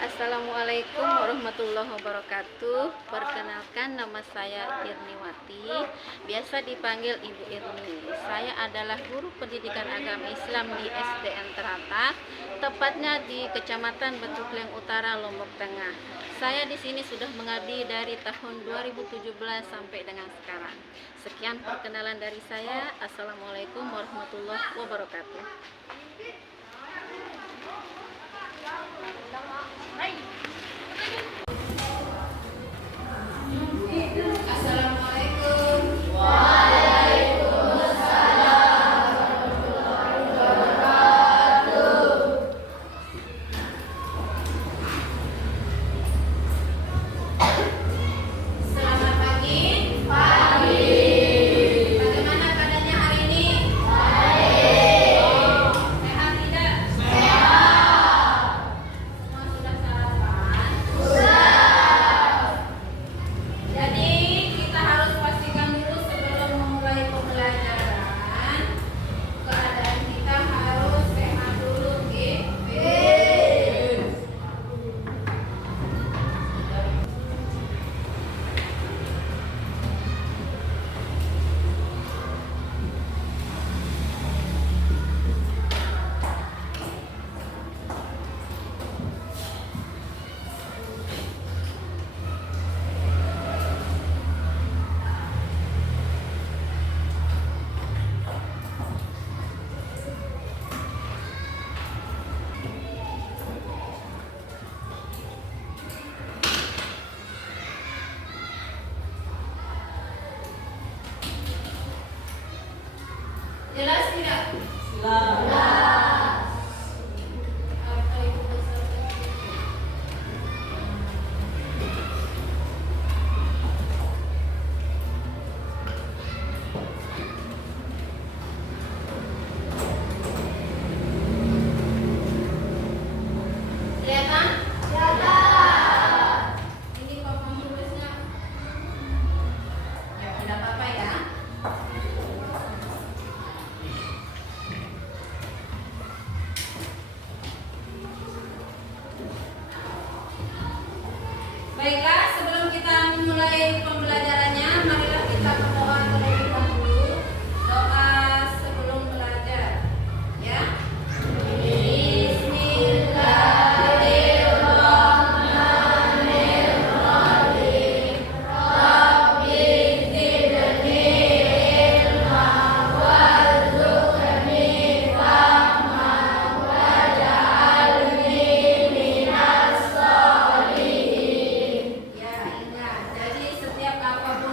Assalamualaikum warahmatullahi wabarakatuh. Perkenalkan, nama saya Irniwati, biasa dipanggil Ibu Irni. Saya adalah guru pendidikan agama Islam di SDN Terata, tepatnya di Kecamatan Batu Kleng Utara, Lombok Tengah. Saya di sini sudah mengabdi dari tahun 2017 sampai dengan sekarang. Sekian perkenalan dari saya. Assalamualaikum warahmatullahi wabarakatuh. Selamat pagi. Bagaimana keadaannya hari ini? Sehat tidak? Semua sudah sarapan? Jadi kita harus pastikan dulu sebelum memulai pembelajaran, keadaan kita harus sehat dulu, gitu. Jelas tidak? Jelas. Apa itu peserta didik? Kelihatan? Ini papan tulisnya. Ya, tidak apa-apa ya. Baiklah, sebelum kita memulai pembelajarannya, marilah kita berdoa terlebih dahulu. Doa sebelum belajar, ya. Bismillahirrahmanirrahim. Rabbi zidni ilma warzuqni fahman waj'alni minas sholihin. Ya, ingat. Jadi setiap apapun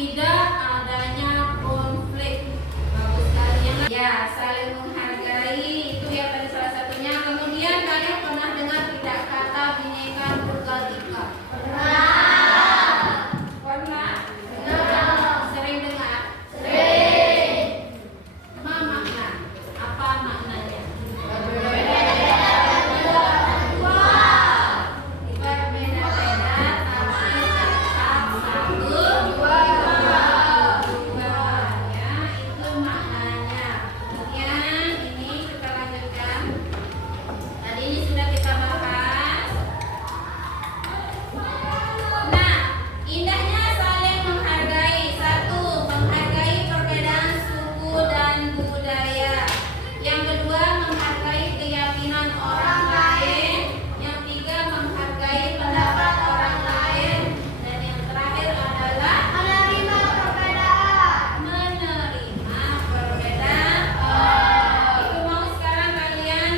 tidak adanya konflik. Bagus sekali ya, saling menghargai itu ya pada salah satunya. Kemudian kalian pernah dengar tidak kata Bhinneka Tunggal Ika? Pernah? Sering dengar? Makna apa maknanya? Berbeda-beda tapi tetap satu dua ya, itu maknanya. Kemudian ini kita lanjutkan. Tadi ini sudah kita bahas. Nah, indahnya saling menghargai. Satu, menghargai perbedaan suku dan budaya. Yang kedua, menghargai keyakinan orang lain. Yang tiga, menghargai pendapat orang lain. Dan yang terakhir adalah menerima perbedaan. Itu mau sekarang kalian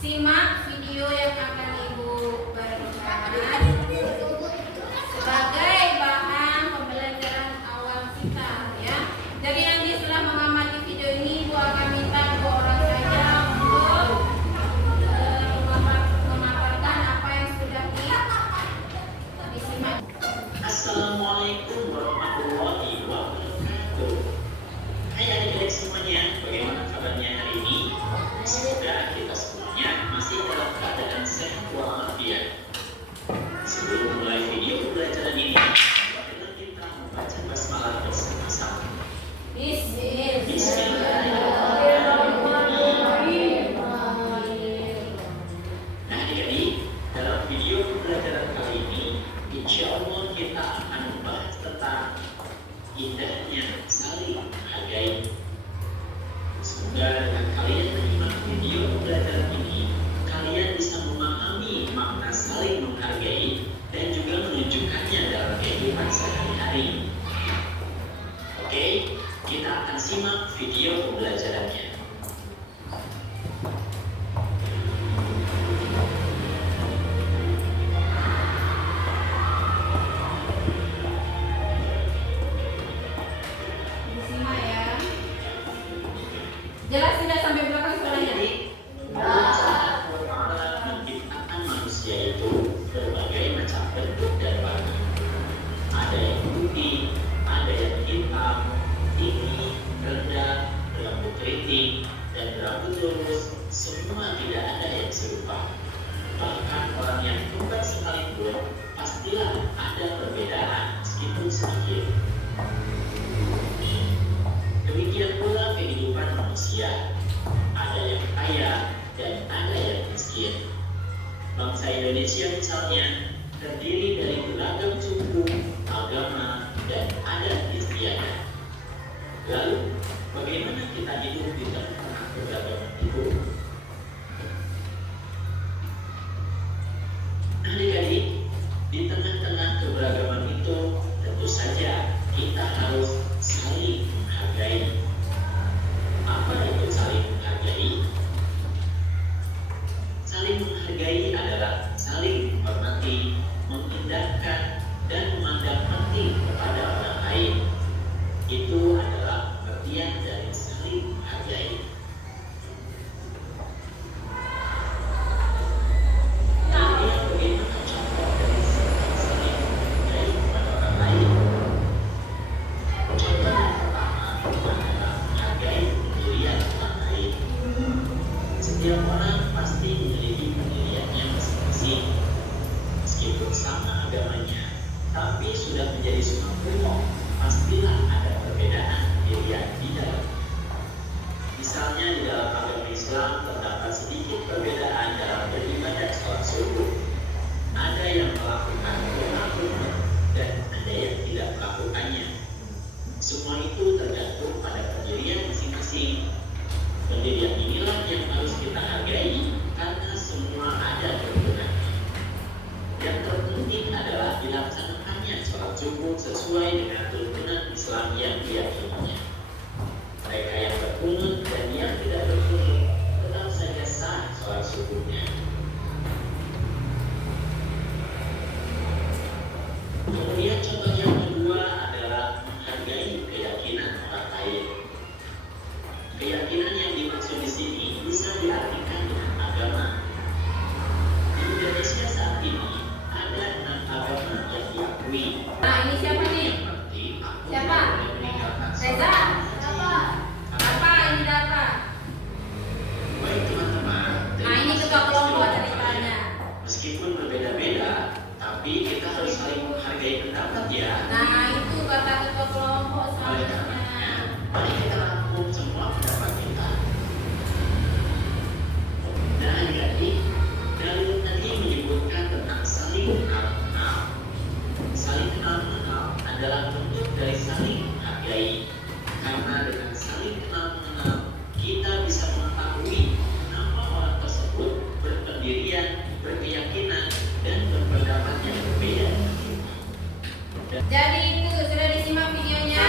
simak video yang akan Ibu berikan sebagai bahan pembelajaran awal kita ya. Jadi nanti setelah mengamati video ini, Ibu akan minta 2 orang saja untuk memaparkan apa yang sudah disimak. Assalamualaikum warahmatullahi wabarakatuh. Hai adik-adik semuanya, bagaimana kabarnya hari ini? Semoga kita semuanya masih dalam keadaan sehat walafiat. Sebelum mulai video pembelajaran ini, marilah kita membaca basmalah bersama-sama. Nah adik-adik, dalam video pembelajaran kali ini, insya Allah kita akan membahas tentang indahnya saling menghargai. Semoga dengan kalian menyimak video pembelajaran ini, kalian bisa memahami makna saling menghargai dan juga menunjukkannya dalam kehidupan sehari-hari. Oke, kita akan simak video pembelajarannya. Disimak ya. Jelas tidak sampai belakang suaranya? Allah menciptakan manusia itu berbagai macam bentuk dan warna. Ada yang putih, ada yang hitam, tinggi, rendah, berambut keriting, dan berambut lurus. Semua tidak ada yang serupa. Bahkan orang yang kembar sekalipun pastilah ada perbedaan meskipun sedikit. Demikian pula kehidupan manusia. Ada yang kaya dan ada yang miskin. Bangsa Indonesia misalnya terdiri dari beragam suku, agama, dan adat istiadat. Lalu, bagaimana kita hidup di tengah keberagaman itu? Adik-adik, di tengah-tengah keberagaman itu tentu saja kita harus saling menghargai. Apa itu saling menghargai? Saling menghargai adalah saling menghormati, mengindahkan, dan memandang penting kepada orang lain. Itu adalah pengertian dari saling menghargai. Kemudian bagaimana contoh dari saling menghargai kepada orang lain? Contoh yang pertama adalah menghargai pendirian orang lain. Setiap orang pasti memiliki pendiriannya masing-masing. Meskipun sama agamanya, tapi sudah menjadi sunah umum, pastilah ada perbedaan pendirian di dalam. Misalnya di dalam agama Islam terdapat sedikit perbedaan dalam beribadah sholat subuh. Ada yang melakukan rukun dan ada yang tidak melakukannya. Semua itu tergantung pada pendirian masing-masing. Pendirian inilah yang harus kita hargai karena semua ada kerukunannya. Yang terpenting adalah dilaksanakannya sholat subuh sesuai dengan tuntunan Islam yang diyakininya. Mereka yang berkunut dan yang tidak berkunut tetap saja sah sholat subuhnya. Kemudian Tapi kita harus saling menghargai pendapat ya. Nah, itu kata ketua kelompok Oleh selanjutnya. karenanya, mari kita rangkum semua pendapat kita. Nah, adik-adik, Dalil tadi menyebutkan tentang saling kenal-mengenal. Saling kenal-mengenal adalah bentuk dari saling menghargai. Karena dengan saling kenal-mengenal, kita bisa mengetahui kenapa orang tersebut berpendirian, berkeyakinan, dan berpendapat yang berbeda. Jadi itu sudah disimak videonya?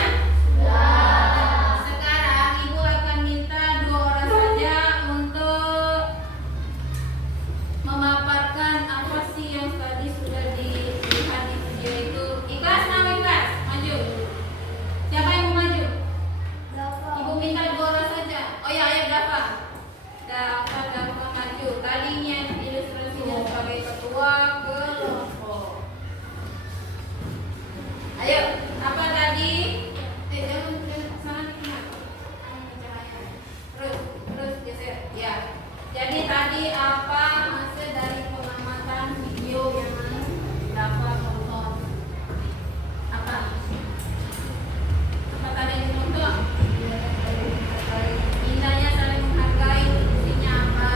Sekarang Ibu akan minta 2 orang saja untuk memaparkan apa sih yang tadi sudah dilihat di video itu. Ikhlas, nama ikhlas, maju. Siapa yang mau maju? Ibu minta 2 orang saja. Oh ya, ayo Dafa. Dafa maju. Tadinya ilustrasinya sebagai ketua kelompok. Ayo, apa tadi? Jangan sana dikena. Terus geser. Ya. Jadi tadi apa hasil dari pengamatan video yang dapat tonton? Apa? Apa tadi yang ditonton? Indahnya saling menghargai, fungsinya apa?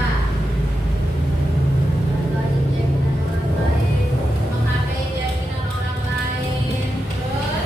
Menghargai keyakinan orang lain. Terus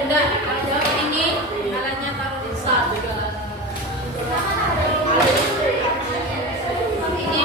Bunda, ini alatnya taruh di sana. Ini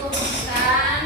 merumuskan